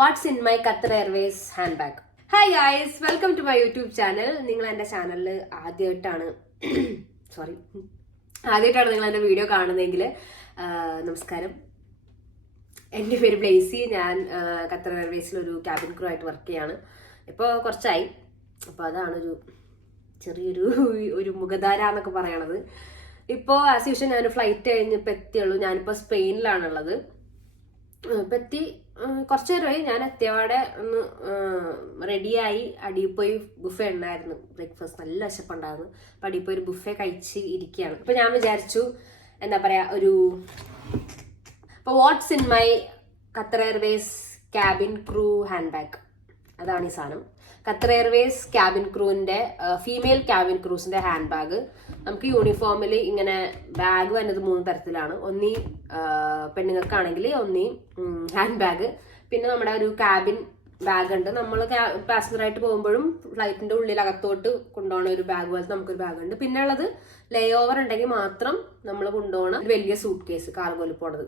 Watts in my Qatar Airways hand bag. Hi guys, welcome to my YouTube channel. നിങ്ങൾ എൻ്റെ ചാനലിൽ ആദ്യമായിട്ടാണ് നിങ്ങൾ എൻ്റെ വീഡിയോ കാണുന്നതെങ്കിൽ നമസ്കാരം. എൻ്റെ പേര് ബ്ലേസി. ഞാൻ ഖത്തർ എയർവേസിൽ ഒരു ക്യാബിൻ ക്രൂ ആയിട്ട് വർക്ക് ചെയ്യാണ്. ഇപ്പോൾ കുറച്ചായി. അപ്പോൾ അതാണൊരു ചെറിയൊരു മുഖധാര എന്നൊക്കെ പറയണത്. ഇപ്പോൾ ആസ് യൂഷ്വൽ ഞാൻ ഫ്ലൈറ്റ് കഴിഞ്ഞ് ഇപ്പോൾ എത്തിയുള്ളൂ. ഞാനിപ്പോൾ സ്പെയിനിലാണുള്ളത്. ഇപ്പം എത്തി കുറച്ച് നേരമായി. ഞാൻ എത്തിയപാടെ ഒന്ന് റെഡിയായി അടിയിൽ പോയി ബുഫേ ഉണ്ടായിരുന്നു. ബ്രേക്ക്ഫാസ്റ്റ് നല്ല വിശപ്പുണ്ടായിരുന്നു. അപ്പം അടിയിൽ പോയി ഒരു ബുഫേ കഴിച്ച് ഇരിക്കുകയാണ്. ഇപ്പം ഞാൻ വിചാരിച്ചു എന്താ പറയുക ഇപ്പോൾ what's in my Qatar Airways cabin crew hand bag, അതാണ് ഈ സാധനം. ഖത്തർ എയർവേസ് ക്യാബിൻ ക്രൂവിൻ്റെ ഫീമെയിൽ ക്യാബിൻ ക്രൂസിൻ്റെ ഹാൻഡ് ബാഗ്. നമുക്ക് യൂണിഫോമിൽ ഇങ്ങനെ ബാഗ് വരുന്നത് 3 തരത്തിലാണ്. ഒന്നീ പെണ്ണുങ്ങൾക്കാണെങ്കിൽ ഒന്നീ ഹാൻഡ് ബാഗ്, പിന്നെ നമ്മുടെ ഒരു ക്യാബിൻ ബാഗ് ഉണ്ട്. നമ്മൾ പാസഞ്ചറായിട്ട് പോകുമ്പോഴും ഫ്ലൈറ്റിൻ്റെ ഉള്ളിൽ അകത്തോട്ട് കൊണ്ടുപോകുന്ന ഒരു ബാഗ് പോലത്തെ നമുക്കൊരു ബാഗ് ഉണ്ട്. പിന്നെ ഉള്ളത് ലേ ഓവർ ഉണ്ടെങ്കിൽ മാത്രം നമ്മൾ കൊണ്ടുപോകണം വലിയ സൂട്ട് കേസ്, കാർഗോയിൽ പോണത്.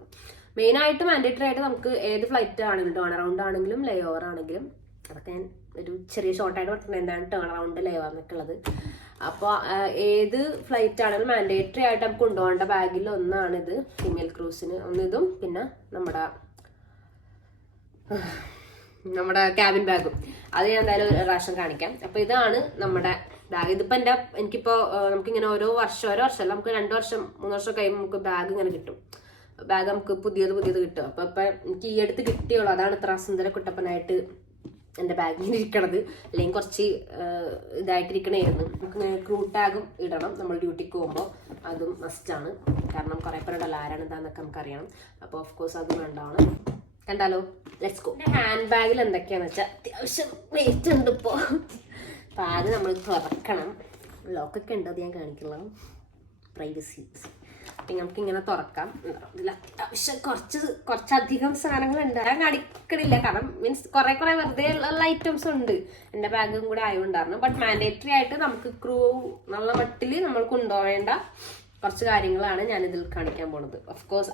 മെയിനായിട്ട് മാൻഡേറ്ററി ആയിട്ട് നമുക്ക് ഏത് ഫ്ലൈറ്റ് ആണെങ്കിലും ടേൺ അറൗണ്ട് ആണെങ്കിലും ലേ ഓവർ ആണെങ്കിലും, അതൊക്കെ ഞാൻ ഒരു ചെറിയ ഷോർട്ടായിട്ട് പറഞ്ഞത് എന്താണ് ടേൺ അറൗണ്ട് ലേ ഓവർ എന്നൊക്കെ ഉള്ളത്. അപ്പോൾ ഏത് ഫ്ലൈറ്റ് ആണെങ്കിലും മാൻഡേറ്ററി ആയിട്ട് നമുക്ക് കൊണ്ടുപോകേണ്ട ബാഗിൽ ഒന്നാണിത് ഫീമെയിൽ ക്രൂസിന്. ഒന്നിതും പിന്നെ നമ്മുടെ ക്യാബിൻ ബാഗും. അത് ഞാൻ എന്തായാലും ഒരു പ്രാവശ്യം കാണിക്കാം. അപ്പോൾ ഇതാണ് നമ്മുടെ ബാഗ്. ഇതിപ്പോൾ എനിക്കിപ്പോൾ നമുക്കിങ്ങനെ ഓരോ വർഷമല്ല, നമുക്ക് 2 വർഷം 3 വർഷം കഴിയുമ്പോൾ നമുക്ക് ബാഗ് ഇങ്ങനെ കിട്ടും. ബാഗ് നമുക്ക് പുതിയത് കിട്ടും. അപ്പോൾ ഇപ്പം എനിക്ക് ഈ അടുത്ത് കിട്ടിയുള്ളൂ. അതാണ് ഇത്ര സുന്ദര കുട്ടപ്പനായിട്ട് എൻ്റെ ബാഗിൽ ഇരിക്കണത്. അല്ലെങ്കിൽ കുറച്ച് ഇതായിട്ടിരിക്കണമായിരുന്നു. നമുക്ക് ക്രൂ ടാഗും ഇടണം നമ്മൾ ഡ്യൂട്ടിക്ക് പോകുമ്പോൾ. അതും മസ്റ്റാണ്. കാരണം കുറേ പേരുണ്ടല്ലോ ആരാണ് ഇതാന്നൊക്കെ നമുക്കറിയണം. അപ്പോൾ ഓഫ് കോഴ്സ് അത് വേണ്ടതാണ്. കണ്ടാലോ, ലെറ്റ്സ് ഗോ. ഹാൻഡ് ബാഗിൽ എന്തൊക്കെയാണെന്ന് വെച്ചാൽ അത്യാവശ്യം വെയിറ്റ് ഉണ്ട് ഇപ്പോൾ. അപ്പോൾ ആദ്യം നമ്മൾ തുറക്കണം. ലോക്കൊക്കെ ഉണ്ട്, അത് ഞാൻ കാണിക്കുള്ള പ്രൈവസി. പിന്നെ നമുക്ക് ഇങ്ങനെ തുറക്കാം. ഇതിൽ അത്യാവശ്യം കുറച്ചധികം സാധനങ്ങളുണ്ട്. ഞാൻ കാണിക്കണില്ല, കാരണം മീൻസ് കുറേ വെറുതെ ഉള്ള ഐറ്റംസ് ഉണ്ട്. എൻ്റെ ബാഗും കൂടെ ആയതുകൊണ്ടായിരുന്നു. ബട്ട് മാൻഡേറ്ററി ആയിട്ട് നമുക്ക് ക്രൂ നല്ല മട്ടിൽ നമ്മൾ കൊണ്ടുപോകേണ്ട കുറച്ച് കാര്യങ്ങളാണ് ഞാനിതിൽ കാണിക്കാൻ പോണത്. ഓഫ് കോഴ്സ്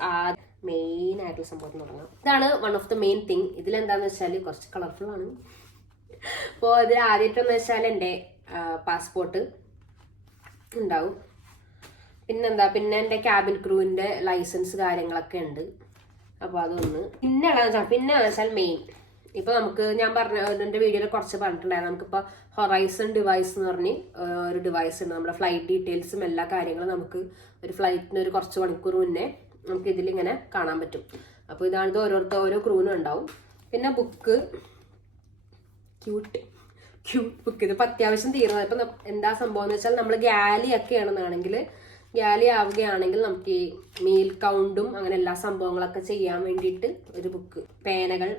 മെയിൻ ആയിട്ടുള്ള സംഭവം തുടങ്ങാം. ഇതാണ് one of the main thing. ഇതിലെന്താന്ന് വെച്ചാൽ കുറച്ച് കളർഫുൾ ആണ്. അപ്പോൾ ഇതിൽ ആദ്യമായിട്ടെന്ന് വെച്ചാൽ എൻ്റെ പാസ്പോർട്ട് ഉണ്ടാവും. പിന്നെ എൻ്റെ ക്യാബിൻ ക്രൂവിൻ്റെ ലൈസൻസ് കാര്യങ്ങളൊക്കെ ഉണ്ട്. അപ്പോൾ അതൊന്ന്. പിന്നെ വെച്ചാൽ മെയിൻ ഇപ്പോൾ നമുക്ക് ഞാൻ എൻ്റെ വീഡിയോയിൽ കുറച്ച് പറഞ്ഞിട്ടുണ്ടായിരുന്നു. നമുക്കിപ്പോൾ ഹൊറൈസൺ ഡിവൈസ് എന്ന് പറഞ്ഞ് ഒരു ഡിവൈസ് ഉണ്ട്. നമ്മുടെ ഫ്ലൈറ്റ് ഡീറ്റെയിൽസും എല്ലാ കാര്യങ്ങളും നമുക്ക് ഒരു ഫ്ലൈറ്റിന് ഒരു കുറച്ച് മണിക്കൂർ മുന്നേ നമുക്ക് ഇതിലിങ്ങനെ കാണാൻ പറ്റും. അപ്പോൾ ഇതാണിത് ഓരോ ക്രൂവിനും ഉണ്ടാവും. പിന്നെ ബുക്ക്, ക്യൂട്ട് ബുക്ക്. ഇതിപ്പോൾ അത്യാവശ്യം തീർന്നത്. ഇപ്പം എന്താ സംഭവം എന്ന് വെച്ചാൽ നമ്മൾ ഗാലി ആവുകയാണെങ്കിൽ നമുക്ക് ഈ മീൽ കൗണ്ടും അങ്ങനെ എല്ലാ സംഭവങ്ങളൊക്കെ ചെയ്യാൻ വേണ്ടിയിട്ട് ഒരു ബുക്ക്. പേന അങ്ങനെ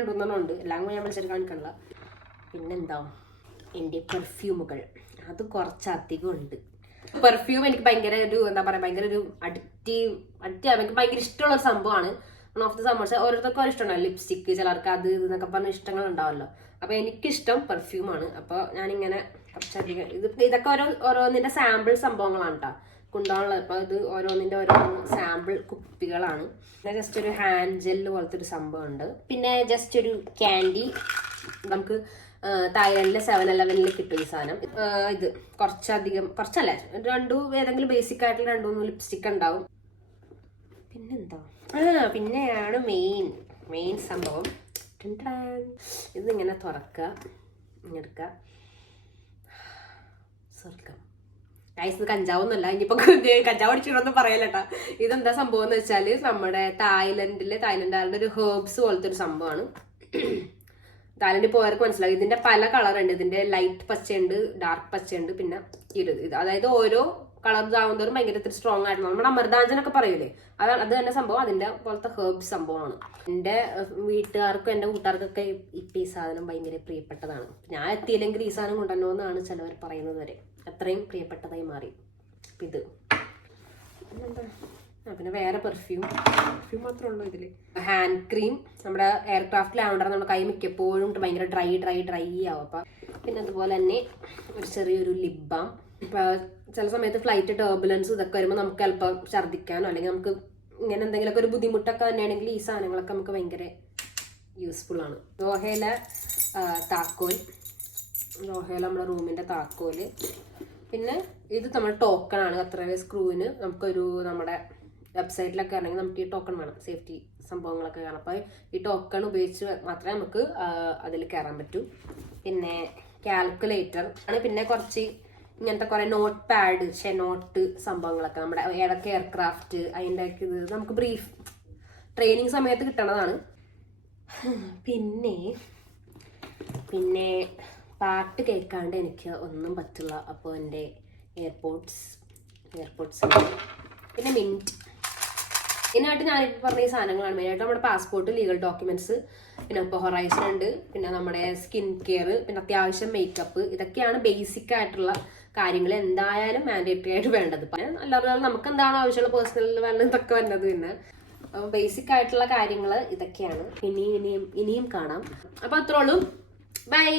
ഉണ്ടെന്നുണ്ട്. എല്ലാം കൂടി ഞാൻ വിളിച്ചിട്ട് കാണിക്കണില്ല. പിന്നെന്താ, എൻ്റെ പെർഫ്യൂമുകൾ. അത് കുറച്ചധികം ഉണ്ട്. പെർഫ്യൂം എനിക്ക് ഭയങ്കര ഒരു അഡിക്റ്റീവ് എനിക്ക് ഭയങ്കര ഇഷ്ടമുള്ള ഒരു സംഭവമാണ്. വൺ ഓഫ് ദ സംഭവം. ഓരോരുത്തർക്കും ഒരു ഇഷ്ടമുണ്ടാവും. ലിപ്സ്റ്റിക്ക്, ചിലർക്ക് അത് ഇതെന്നൊക്കെ പറഞ്ഞ ഇഷ്ടങ്ങൾ ഉണ്ടാവല്ലോ. അപ്പോൾ എനിക്കിഷ്ടം പെർഫ്യൂമാണ്. അപ്പോൾ ഞാനിങ്ങനെ കുറച്ചധികം ഇതൊക്കെ ഓരോന്നിൻ്റെ സാമ്പിൾ സംഭവങ്ങളാണ് കേട്ടോ കൊണ്ടുപോകാനുള്ളത്. അപ്പോൾ ഇത് ഓരോന്നിൻ്റെ സാമ്പിൾ കുപ്പികളാണ്. പിന്നെ ജസ്റ്റ് ഒരു ഹാൻഡ് ജെല്ല് പോലത്തെ ഒരു സംഭവം ഉണ്ട്. പിന്നെ ജസ്റ്റ് ഒരു ക്യാൻഡി. നമുക്ക് തായ്ലൻഡിലെ 7-Eleven കിട്ടും ഈ സാധനം. ഇത് കുറച്ചല്ല, ഏതെങ്കിലും ബേസിക് ആയിട്ടുള്ള 2-3 ലിപ്സ്റ്റിക് ഉണ്ടാവും. പിന്നെന്താ, പിന്നെയാണ് മെയിൻ സംഭവം. ഇതിങ്ങനെ തുറക്കുക, ഇങ്ങെടുക്കുക. സ്വർഗം ഗൈസ്, ഇത് കഞ്ചാവൊന്നുമല്ല. ഇനിയിപ്പോൾ കഞ്ചാവ് അടിച്ചിട്ടൊന്നും പറയലട്ടാ. ഇതെന്താ സംഭവം എന്ന് വെച്ചാൽ നമ്മുടെ തായ്ലൻഡുകാരുടെ ഒരു ഹെർബ്സ് പോലത്തെ ഒരു സംഭവമാണ്. തായ്ലൻഡിൽ പോയവർക്ക് മനസ്സിലാവും. ഇതിന്റെ പല കളറുണ്ട്. ഇതിന്റെ ലൈറ്റ് പച്ചയുണ്ട്, ഡാർക്ക് പച്ചയുണ്ട്, പിന്നെ ഇത് അതായത് ഓരോ കളർ ആവുന്നവരും ഭയങ്കര സ്ട്രോങ് ആയിട്ടുള്ള നമ്മുടെ അമൃതാഞ്ജനൊക്കെ പറയൂലേ, അത് തന്നെ സംഭവം. അതിന്റെ പോലത്തെ ഹെർബ്സ് സംഭവമാണ്. എൻ്റെ വീട്ടുകാർക്കും എൻ്റെ കൂട്ടുകാർക്കൊക്കെ ഇപ്പം ഈ സാധനം ഭയങ്കര പ്രിയപ്പെട്ടതാണ്. ഞാൻ എത്തിയില്ലെങ്കിൽ ഈ സാധനം കൊണ്ടുവന്നോ എന്നാണ് ചിലവർ പറയുന്നത് വരെ. അത്രയും പ്രിയപ്പെട്ടതായി മാറി ഇത്. പിന്നെ വേറെ പെർഫ്യൂം മാത്രമേ ഉള്ളൂ ഇതിൽ. Hand cream. നമ്മുടെ എയർക്രാഫ്റ്റ് ലാവണ്ടർ നമ്മുടെ കൈ മിക്കപ്പോഴും ഭയങ്കര ഡ്രൈ ആവും. അപ്പം പിന്നെ അതുപോലെ തന്നെ ഒരു ചെറിയൊരു ലിപ് ബാം. ഇപ്പം ചില സമയത്ത് ഫ്ലൈറ്റ് ടർബുലൻസ് ഇതൊക്കെ വരുമ്പോൾ നമുക്ക് ചിലപ്പോൾ ഛർദ്ദിക്കാനോ അല്ലെങ്കിൽ നമുക്ക് ഇങ്ങനെ എന്തെങ്കിലുമൊക്കെ ഒരു ബുദ്ധിമുട്ടൊക്കെ തന്നെയാണെങ്കിൽ ഈ സാധനങ്ങളൊക്കെ നമുക്ക് ഭയങ്കര യൂസ്ഫുൾ ആണ്. ദോഹയിലെ താക്കോൽ, ദോഹയിലെ നമ്മുടെ റൂമിൻ്റെ താക്കോൽ. പിന്നെ ഇത് നമ്മുടെ ടോക്കൺ ആണ്. ഖത്തർവേ സ്ക്രൂവിന് നമുക്കൊരു നമ്മുടെ വെബ്സൈറ്റിലൊക്കെ ആണെങ്കിൽ നമുക്ക് ഈ ടോക്കൺ വേണം, സേഫ്റ്റി സംഭവങ്ങളൊക്കെ കാണാം. അപ്പോൾ ഈ ടോക്കൺ ഉപയോഗിച്ച് മാത്രമേ നമുക്ക് അതിൽ കയറാൻ പറ്റൂ. പിന്നെ കാൽക്കുലേറ്റർ ആണ്. പിന്നെ കുറച്ച് ഇങ്ങനത്തെ കുറേ നോട്ട് പാഡ്, നോട്ട് സംഭവങ്ങളൊക്കെ നമ്മുടെ ഏതൊക്കെ എയർക്രാഫ്റ്റ് അതിൻ്റെ ഒക്കെ ഇത് നമുക്ക് ബ്രീഫ് ട്രെയിനിങ് സമയത്ത് കിട്ടണതാണ്. പിന്നെ പാട്ട് കേൾക്കാണ്ട് എനിക്ക് ഒന്നും പറ്റില്ല. അപ്പോൾ എൻ്റെ എയർപോർട്സ് പിന്നെ മിൻറ്റ്. ഇതിനായിട്ട് ഞാനിപ്പോൾ പറഞ്ഞ ഈ സാധനങ്ങളാണ് മെയിനായിട്ട്. നമ്മുടെ പാസ്പോർട്ട്, ലീഗൽ ഡോക്യുമെന്റ്സ്, പിന്നെ ഇപ്പോൾ ഹൊറൈസൺ ഉണ്ട്, പിന്നെ നമ്മുടെ സ്കിൻ കെയർ, പിന്നെ അത്യാവശ്യം മേക്കപ്പ്. ഇതൊക്കെയാണ് ബേസിക് ആയിട്ടുള്ള കാര്യങ്ങൾ എന്തായാലും മാൻഡേറ്ററി ആയിട്ട് വേണ്ടത്. അല്ലാതെ നമുക്ക് എന്താണോ ആവശ്യമുള്ള പേഴ്സണൽ വെള്ളം ഇതൊക്കെ വരുന്നത്. പിന്നെ ബേസിക് ആയിട്ടുള്ള കാര്യങ്ങൾ ഇതൊക്കെയാണ്. ഇനിയും കാണാം. അപ്പോൾ അത്രേ ഉള്ളൂ. ബൈ.